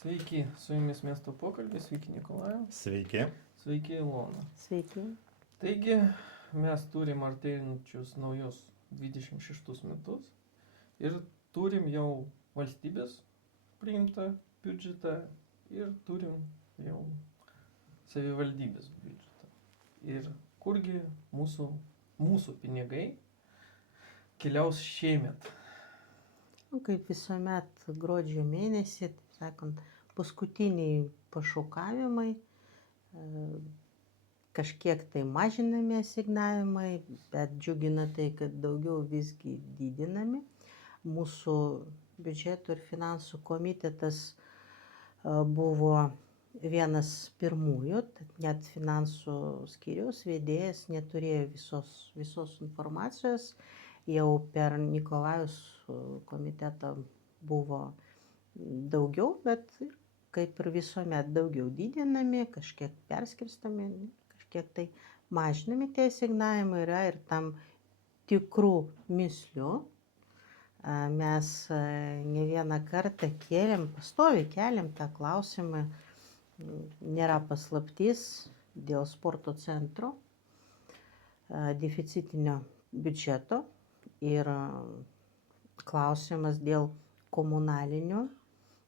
Sveiki, su jumis miesto pokalbis, sveiki Nikolajau. Sveiki. Sveiki Ilona. Sveiki. Taigi, mes turim artėjančius naujus 26 metus ir turim jau valstybės priimtą biudžetą ir turim jau savivaldybės biudžetą. Ir kurgi mūsų pinigai keliaus šiemet. Kaip visuomet gruodžio mėnesį, taip sakant, paskutiniai pašaukavimai, kažkiek tai mažinami asignavimai, bet džiugina tai, kad daugiau visgi didinami. Mūsų biudžeto ir finansų komitetas buvo vienas pirmųjų, net finansų skyriaus vedėjas neturėjo visos informacijos. Jau per Nikolajus komitetą buvo daugiau, bet kaip ir visuomet daugiau didinami, kažkiek perskirstami, kažkiek tai mažinami tie asignavimai yra ir tam tikrų mislių. Mes ne vieną kartą pastoviai keliam tą klausimą, nėra paslaptis dėl sporto centro deficitinio biudžeto. Ir klausimas dėl komunalinių,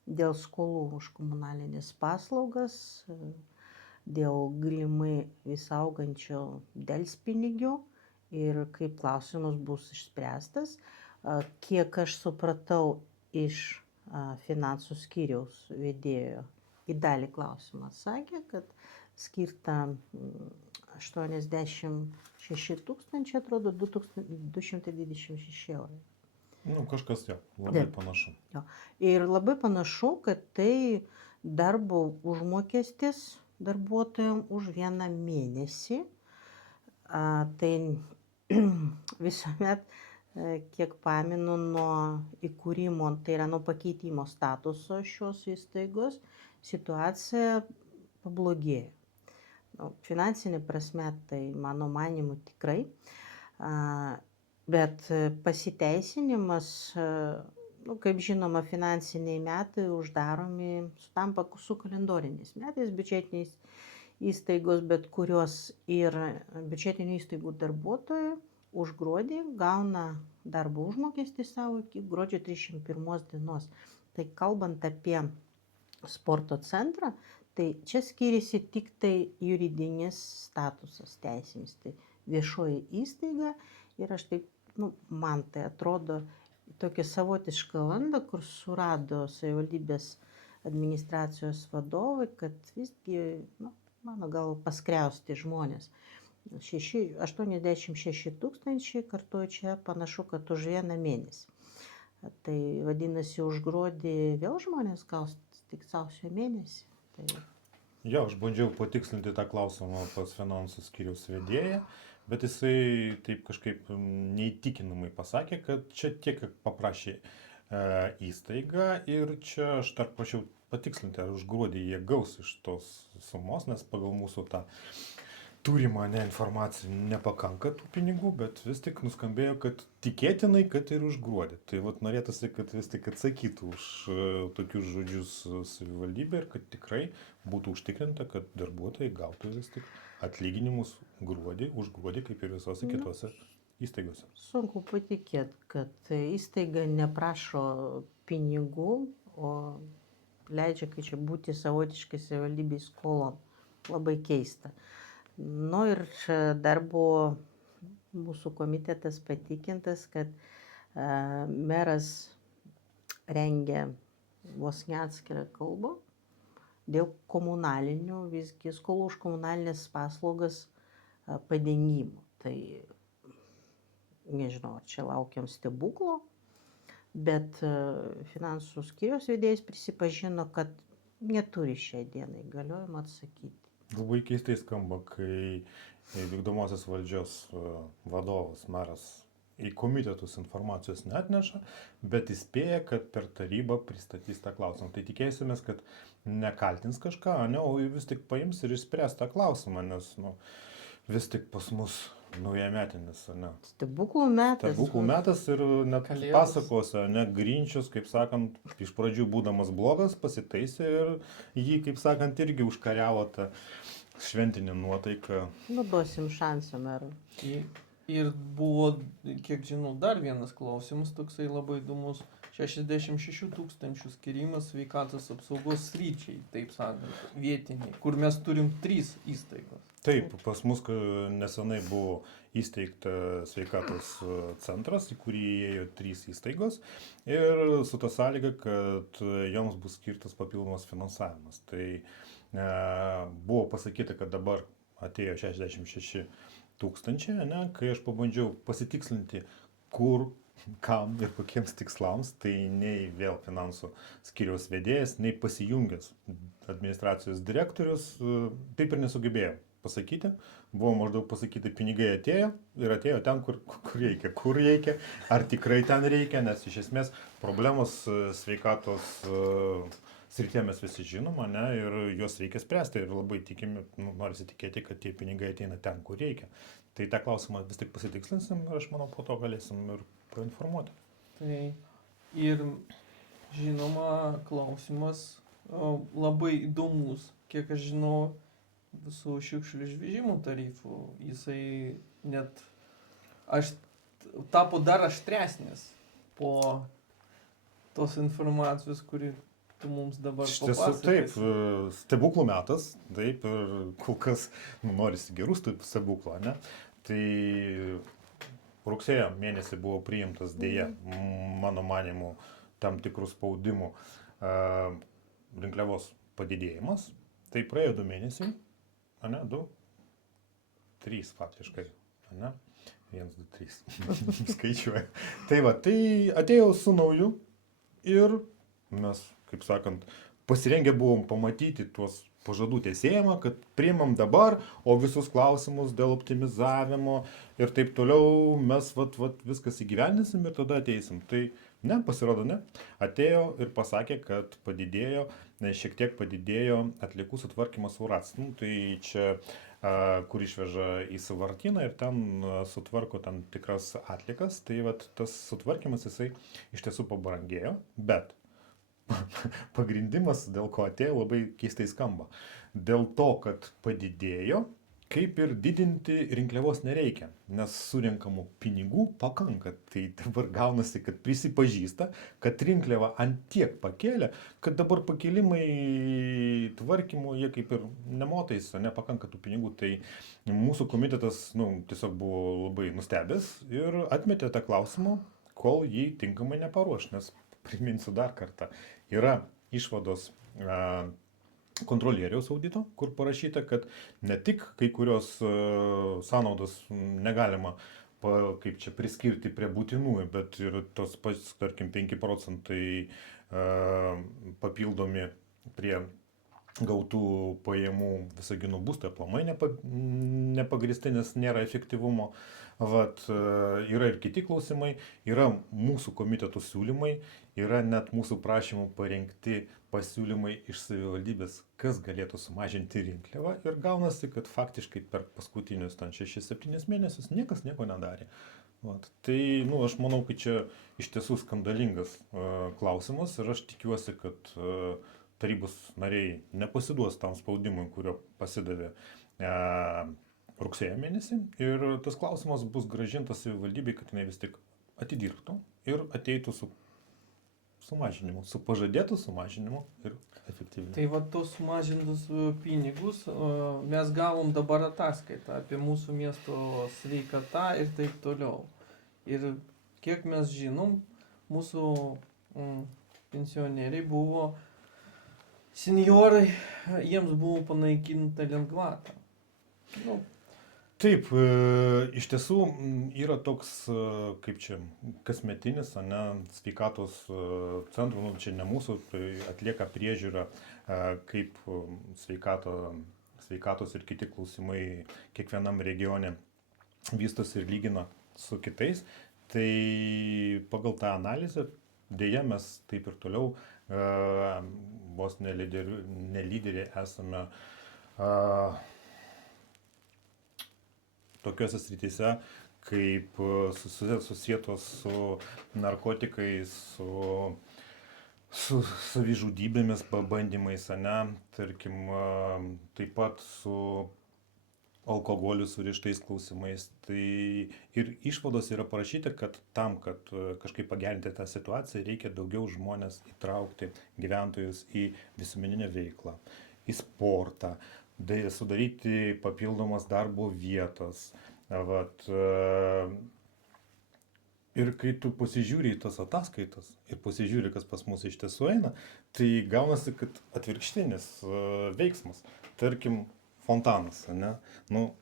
dėl skolų už komunalinės paslaugas, dėl galimai vis augančio delspinigių ir kaip klausimas bus išspręstas. Kiek aš supratau iš finansų skyriaus vedėjo, į dalį klausimą sakė, kad skirta 86 tūkstančiai, atrodo, 226 eurai. Kažkas labai panašu. Jo. Ir labai panašu, kad tai darbo užmokestis darbuotojams už vieną mėnesį. Tai visuomet, kiek pamenu, nuo įkūrimo, tai yra nuo pakeitimo statuso šios įstaigos, situacija pablogėjo. Finansinė prasme, tai mano manimu tikrai, bet pasiteisinimas, kaip žinoma, finansiniai metai uždaromi sutampa su kalendoriniais metais biudžetiniais įstaigos, bet kurios ir biudžetinių įstaigų darbuotojai už gruodį gauna darbo užmokestį savo iki gruodžio 31 dienos. Tai kalbant apie sporto centrą, tai čia skiriasi tik tai juridinis statusas teisinis, tai viešoji įstaiga ir aš taip, man tai atrodo tokia savotiška landa, kur surado savivaldybės administracijos vadovai, kad visgi, mano galva, paskriausti žmonės. 86 tūkstančiai, kartuoju, čia panašu, kad už vieną mėnesį. Tai vadinasi, už gruodį vėl žmonės gaus tik sausio mėnesį. Aš bandžiau patikslinti tą klausimą pas finansų skyriaus vedėją, bet jisai taip kažkaip neįtikinamai pasakė, kad čia tiek, kiek paprašė įstaiga ir čia aš dar prašiau patikslinti, ar už gruodį jie gaus iš tos sumos, nes pagal mūsų tą turimą informaciją nepakanka tų pinigų, bet vis tik nuskambėjo, kad tikėtinai, kad ir už gruodį. Tai norėtųsi, kad vis tik atsakytų už tokius žodžius savivaldybė ir kad tikrai būtų užtikrinta, kad darbuotojai gautų vis tik atlyginimus už gruodį, kaip ir visose kitose įstaigose. Sunku patikėti, kad įstaiga neprašo pinigų, o leidžia, kai čia būti savotiškai savivaldybei skolom. Labai keista. Ir dar buvo mūsų komitetas patikintas, kad meras rengia vos ne atskirą kalbą dėl komunalinių, visgi skolų už komunalinės paslaugas padengimo. Tai nežinau, ar čia laukiam stebuklo, bet finansų skyriaus vedėjas prisipažino, kad neturi šiai dienai galiojimo atsakyti. Labai keistai skamba, kai vykdomosios valdžios vadovas, meras į komitetus informacijos neatneša, bet įspėja, kad per tarybą pristatys tą klausimą. Tai tikėsimės, kad nekaltins kažką, o vis tik paims ir išspręs tą klausimą, nes vis tik pas mus naujametinis, ne? Stebuklų metas. Stebuklų metas ir net Kalėdos. pasakose, ne, Grinčius, kaip sakant, iš pradžių būdamas blogas, pasitaisė ir jį, kaip sakant, irgi užkariavo tą šventinę nuotaiką. Nu, duosim šansą merui. Ir buvo, kiek žinau, dar vienas klausimas, toksai labai įdomus. 66 000 skirimas sveikatos apsaugos sryčiai, taip sakant, vietiniai, kur mes turim 3 įstaigos. Taip, pas mus nesenai buvo įsteigta sveikatos centras, į kurį įėjo 3 įstaigos ir su ta sąlyga, kad joms bus skirtas papildomas finansavimas. Tai buvo pasakyta, kad dabar atėjo 66 000, ne, kai aš pabandžiau pasitikslinti, kur, kam ir kokiems tikslams, tai nei vėl finansų skyriaus vedėjas, nei pasijungęs administracijos direktorius taip ir nesugebėjo pasakyti. Buvo maždaug pasakyti, pinigai atėjo ir atėjo ten, kur reikia. Kur reikia, ar tikrai ten reikia, nes iš esmės problemos sveikatos srityje mes visi žinom, ne, ir juos reikia spręsti ir labai tikime, norisi tikėti, kad tie pinigai ateina ten, kur reikia. Tai tą klausimą vis tik pasitikslinsim ir aš manau, po to galėsim ir painformuoti. Tai ir žinoma klausimas labai įdomus, kiek aš žinau, visų šiukšlių išvežimų tarifų, jisai net tapo dar aštresnis po tos informacijos, kuri tu mums dabar papasakosi. Taip, stebuklų metas, taip, ir kol kas norisi gerų stebuklų, ne? Tai rugsėjo mėnesį buvo priimtas dėja, mano manimu, tam tikrų spaudimų rinkliavos padidėjimas. Tai praėjo 2 mėnesiai, ne, 2, 3 faktiškai, ne, 1, 2, 3 skaičiuoja. Tai va, tai atėjau su nauju ir mes, kaip sakant, pasirengę buvom pamatyti tuos pažadų tiesėjimą, kad priimam dabar, o visus klausimus dėl optimizavimo ir taip toliau mes viskas įgyvendinsim ir tada ateisim. Tai ne, pasirodo ne. Atėjo ir pasakė, kad padidėjo, šiek tiek padidėjo atliekų sutvarkymas URAC. Tai čia, kur išveža į sąvartyną ir ten sutvarko tam tikras atliekas, tai tas sutvarkymas jisai iš tiesų pabrangėjo, bet pagrindimas, dėl ko atėjo, labai keistai skamba. Dėl to, kad padidėjo, kaip ir didinti rinkliavos nereikia, nes surinkamų pinigų pakanka. Tai dabar gaunasi, kad prisipažįsta, kad rinkliava ant tiek pakėlė, kad dabar pakelimai tvarkymų, jie kaip ir nemotais, nepakanka tų pinigų. Tai mūsų komitetas tiesiog buvo labai nustebęs ir atmetė tą klausimą, kol jį tinkamai neparuoš, nes priminsiu dar kartą, yra išvados kontrolieriaus audito, kur parašyta, kad ne tik kai kurios sąnaudos negalima kaip čia priskirti prie būtinųjų, bet ir tos pats, tarkim, 5 procentai papildomi prie gautų pajamų Visagino būsto aplamai nepagristi, nes nėra efektyvumo. Yra ir kiti klausimai, yra mūsų komitetų siūlymai, yra net mūsų prašymų parengti pasiūlymai iš savivaldybės, kas galėtų sumažinti rinkliavą ir gaunasi, kad faktiškai per paskutinius 6-7 mėnesius niekas nieko nedarė. Tai aš manau, kad čia iš tiesų skandalingas klausimas ir aš tikiuosi, kad tarybos nariai nepasiduos tam spaudimui, kurio pasidavė rugsėjo mėnesį ir tas klausimas bus grąžintas savivaldybei, kad jinai vis tik atidirbtų ir ateitų su sumažinimu, su pažadėtų sumažinimu ir efektyviai. Tai tos sumažintus pinigus mes gavom dabar ataskaitą apie mūsų miesto sveikatą ir taip toliau. Ir kiek mes žinom, mūsų pensionieriai buvo senjorai, jiems buvo panaikinta lengvata. Taip, iš tiesų yra toks, kaip čia, kasmetinis, sveikatos centrų, čia ne mūsų, tai atlieka priežiūrą, kaip sveikatos ir kiti klausimai kiekvienam regione vystosi ir lygina su kitais. Tai pagal tą analizę, dėja mes taip ir toliau vos ne lyderiai esame tokiuose srityse, kaip susietos su narkotikais, su savižudybėmis, pabandymais, ane, tarkim, taip pat su alkoholiu surištais klausimais. Tai ir išvados yra parašyta, kad tam, kad kažkaip pagerinti tą situaciją, reikia daugiau žmonės įtraukti, gyventojus į visuomeninę veiklą, į sportą, sudaryti papildomas darbo vietas. Vat, ir kai tu pasižiūri į tas ataskaitas ir pasižiūri, kas pas mus iš tiesų eina, tai gaunasi, kad atvirkštinis veiksmas. Tarkim, fontanas, ne? Nu,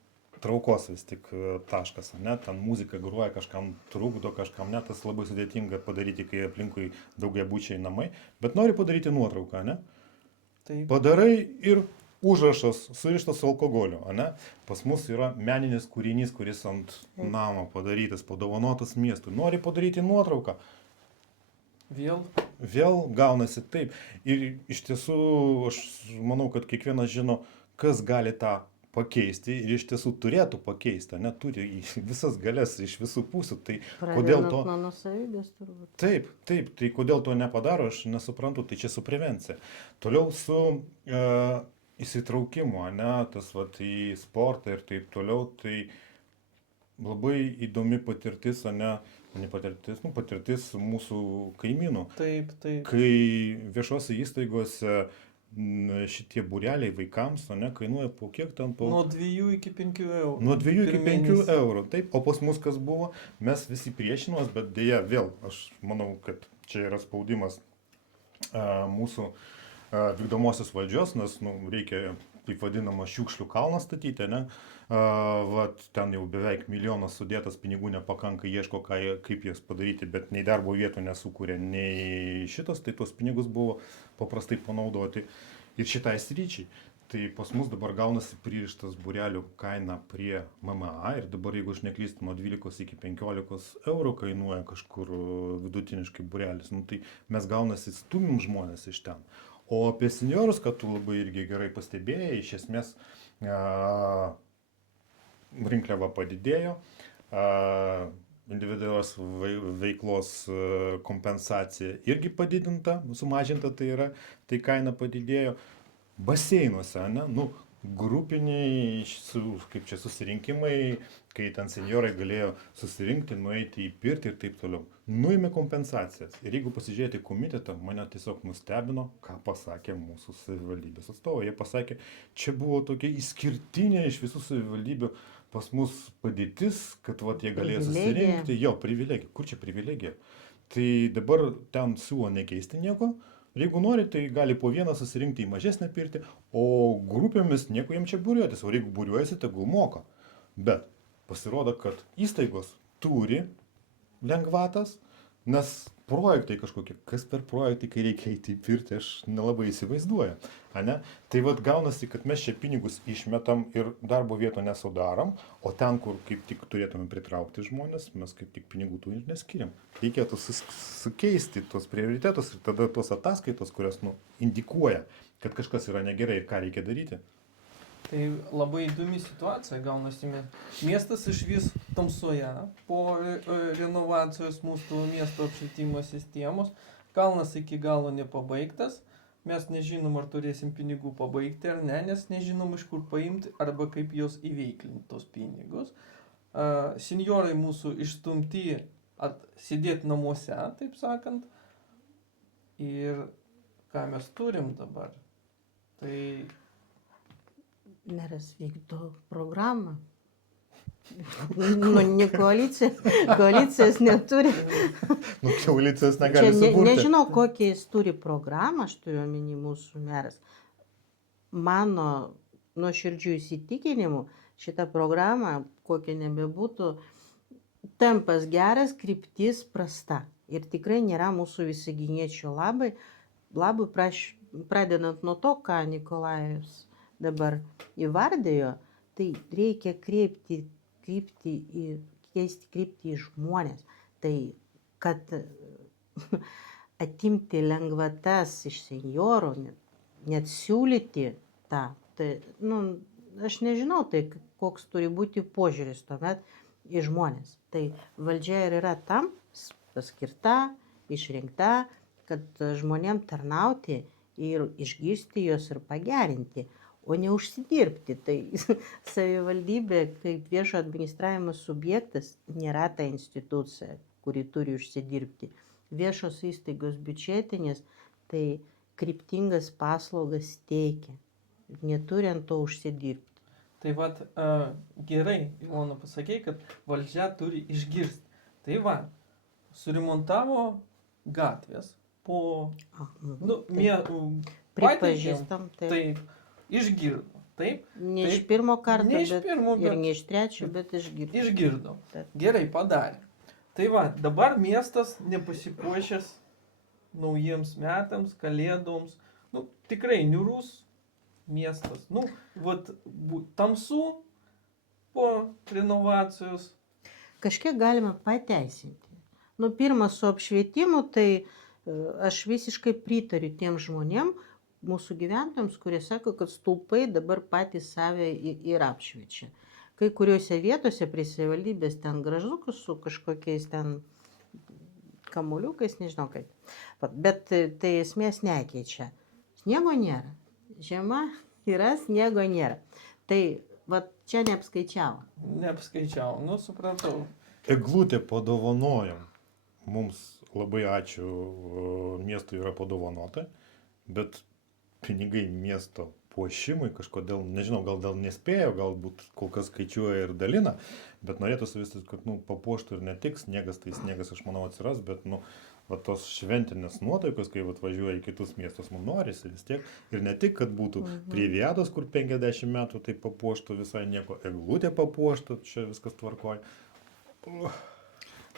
traukos vis tik taškas, ne? Ten muzika groja, kažkam trukdo, kažkam ne, tas labai sudėtinga padaryti, kai aplinkui daugiabučiai namai, bet nori padaryti nuotrauką, ne? Taip. Padarai ir užrašas surištas su alkoholiu, ne? Pas mus yra meninis kūrinys, kuris ant namo padarytas, padovanotas miestui. Nori padaryti nuotrauką, vėl gaunasi taip. Ir iš tiesų, aš manau, kad kiekvienas žino, kas gali tą pakeisti ir iš tiesų turėtų pakeisti, neturi visas galias iš visų pusių. Tai kodėl to... nuo nusavybės turbūt. Taip, tai kodėl to nepadaro, aš nesuprantu, tai čia su prevencija. Toliau su įsitraukimu, ne, tas vat į sportą ir taip toliau, tai labai įdomi patirtis, patirtis mūsų kaimynų. Taip. Kai viešose įstaigose šitie būreliai vaikams, kainuoja po kiek ten? Nuo 2 iki 5 eurų. Nuo 2 iki 5 eurų, taip. O pas mus kas buvo? Mes visi priešinomės, bet dėja vėl, aš manau, kad čia yra spaudimas mūsų vykdomosios valdžios, nes reikia taip vadinamą šiukšlių kalną statyti, ne? Vat, ten jau beveik milijonas sudėtas, pinigų nepakanka, ieško kaip jas padaryti, bet nei darbo vietų nesukūrė, nei šitas, tai tuos pinigus buvo paprastai panaudoti ir šitai sryčiai. Tai pas mus dabar gaunasi pririštas būrelių kaina prie MMA ir dabar, jeigu aš neklystu, nuo 12 iki 15 eurų kainuoja kažkur vidutiniškai būrelis. Tai mes gaunasi stumim žmonės iš ten. O apie seniorus, kad tu labai irgi gerai pastebėjai, iš esmės rinkliava padidėjo, individualios veiklos kompensacija irgi padidinta, sumažinta tai yra, tai kaina padidėjo. Baseinuose, grupiniai, kaip čia susirinkimai, kai ten senjorai galėjo susirinkti, nueiti į pirtį ir taip toliau. Nuėmė kompensacijas. Ir jeigu pasižiūrėti komitetą, mane tiesiog nustebino, ką pasakė mūsų savivaldybės atstovai. Jie pasakė, čia buvo tokia išskirtinė iš visų savivaldybių pas mus padėtis, kad jie galėjo susirinkti. Jo, privilegija. Kur čia privilegija? Tai dabar ten siūlo nekeisti nieko. Jeigu nori, tai gali po vieną susirinkti į mažesnę pirtį, o grupėmis nieko jiems čia būriuotis. O jeigu būriuojasi, tegul moka. Bet pasirodo, kad įstaigos turi lengvatas, nes projektai kažkokie, kas per projektai, kai reikia eiti į pirtį, aš nelabai įsivaizduoju. Tai gaunasi, kad mes čia pinigus išmetam ir darbo vieto nesudarom, o ten, kur kaip tik turėtume pritraukti žmonės, mes kaip tik pinigų tų ir neskiriam. Reikėtų sukeisti tos prioritetus ir tada tos ataskaitos, kurios indikuoja, kad kažkas yra negerai ir ką reikia daryti. Tai labai įdomi situacija gaunasi. Miestas iš vis tamsoje po renovacijos mūsų miesto apšvietimo sistemos. Kalnas iki galo nepabaigtas. Mes nežinom, ar turėsim pinigų pabaigti ar ne, nes nežinom, iš kur paimti arba kaip jos įveiklinti tos pinigus. Senjorai mūsų išstumti sėdėti namuose, taip sakant. Ir ką mes turim dabar? Tai meras vykdo programą. Ne koalicija, koalicijos neturi. Koalicijos negali suburti. Nežinau, kokią jis turi programą, aš turiu omeny mūsų meras. Mano nuoširdžių įsitikinimu, šita programa, kokia nebebūtų, tempas geras, kryptis prasta. Ir tikrai nėra mūsų visaginiečių labai, pradedant nuo to, ką Nikolajus dabar įvardėjo, tai reikia keisti kryptį į žmonės. Tai, kad atimti lengvatas iš senjorų, net siūlyti tą, tai, aš nežinau, tai koks turi būti požiūris tuomet į žmonės. Tai valdžia ir yra tam paskirta, išrinkta, kad žmonėm tarnauti ir išgirsti juos ir pagerinti, o ne užsidirbti. Tai savivaldybė kaip viešo administravimo subjektas nėra ta institucija, kuri turi užsidirbti. Viešos įstaigos biudžetinės tai kryptingas paslaugas teikia, neturi ant to užsidirbti. Tai vat, gerai, Ilona, pasakei, kad valdžia turi išgirsti. Tai va, suremontavo gatvės po, nu, Pripažįstam, taip. taip, išgirdo, taip, Ne iš taip, pirmo karto, ne iš bet pirmo, ir bet ne iš trečio, bet išgirdo. išgirdo. Taip. Gerai padarė. Tai va, dabar miestas nepasipuošęs naujiems metams, kalėdoms, nu, tikrai niūrus miestas. Nu, vat, tamsu po renovacijos. Kažkiek galima pateisinti. Nu, pirmas su apšvietimu, tai aš visiškai pritariu tiem žmonėm, mūsų gyventojams, kurie sako, kad stulpai dabar patys save ir apšviečia. Kai kuriuose vietose prie savivaldybės ten gražukus su kažkokiais ten kamuoliukais, nežinau kaip. Bet tai esmės nekeičia. Sniego nėra. Žiema yra, sniego nėra. Tai va čia neapskaičiavo. Neapskaičiau, nu, supratau. Eglutė padovanojom. Mums labai ačiū, miestui yra padovanota, bet pinigai miesto puošimui kažkodėl, nežinau, gal dėl nespėjo, galbūt kol kas skaičiuoja ir dalina, bet norėtųsi vis tik, kad papuoštų ir ne tik sniegas, tai sniegas, aš manau, atsiras, bet va tos šventinės nuotaikos, kai važiuoja į kitus miestus, mums norisi vis tiek. Ir ne tik, kad būtų prie Vietos, kur 50 metų tai papuoštų visai nieko, eglutė papuoštų, čia viskas tvarkoja.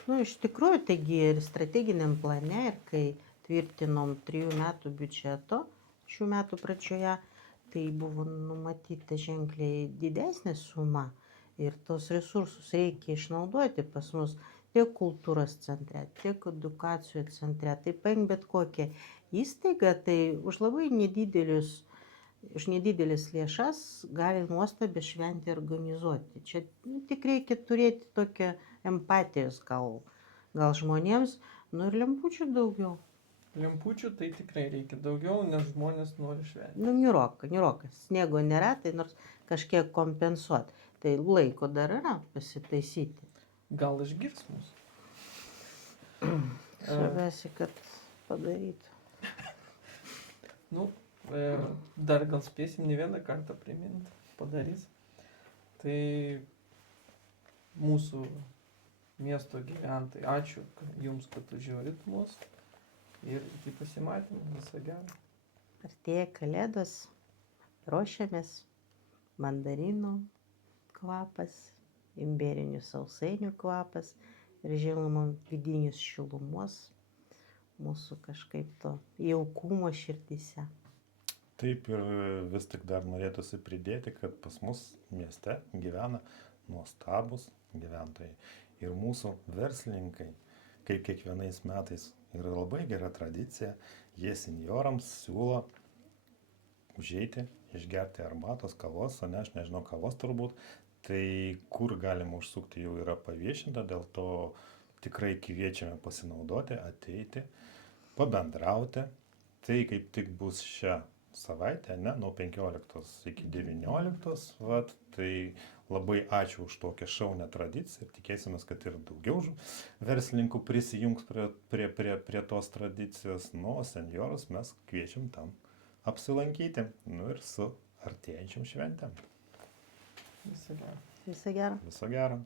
Nu, iš tikrųjų, taigi ir strateginiam plane, ir kai tvirtinom 3 metų biudžeto šių metų pradžioje, tai buvo numatyta ženkliai didesnė suma ir tos resursus reikia išnaudoti pas mus tiek kultūros centre, tiek edukacijų centre. Tai paimk bet kokią įstaigą, tai už labai nedidelis lėšas gali nuostabią šventę organizuoti. Čia tik reikia turėti tokią empatijos gal žmonėms, nu ir lempučių daugiau. Lempučių tai tikrai reikia daugiau, nes žmonės nori švęsti. Nu, niūrokas. Sniego nėra, tai nors kažkiek kompensuoti. Tai laiko dar yra pasitaisyti. Gal išgirs mus? Svarbiausia, kad padarytų. Nu, dar gal spėsim ne vieną kartą priminti, padarys. Tai mūsų miesto gyventojai, ačiū jums, kad žiūrit mus. Ir iki pasimatymų, viso gero. Artėja kalėdos, ruošiamės, mandarinų kvapas, imbierinių sausainių kvapas ir žinoma vidinis šilumos, mūsų kažkaip to jaukumo širdyse. Taip, ir vis tik dar norėtųsi pridėti, kad pas mus mieste gyvena nuostabus gyventojai. Ir mūsų verslininkai, kaip kiekvienais metais, yra labai gera tradicija, jie senjorams siūlo užeiti, išgerti arbatos, kavos, o ne, aš nežinau, kavos turbūt, tai kur galima užsukti jau yra paviešinta, dėl to tikrai kviečiame pasinaudoti, ateiti, pabendrauti. Tai kaip tik bus šią savaitę, ne, nuo 15 iki 19, vat, tai labai ačiū už tokią šaunią tradiciją ir tikėsimės, kad ir daugiau verslininkų prisijungs prie tos tradicijos, nu, o senjorus mes kviečiam tam apsilankyti, nu ir su artėjančiam šventėm. Viso gero. Viso gero. Viso gero.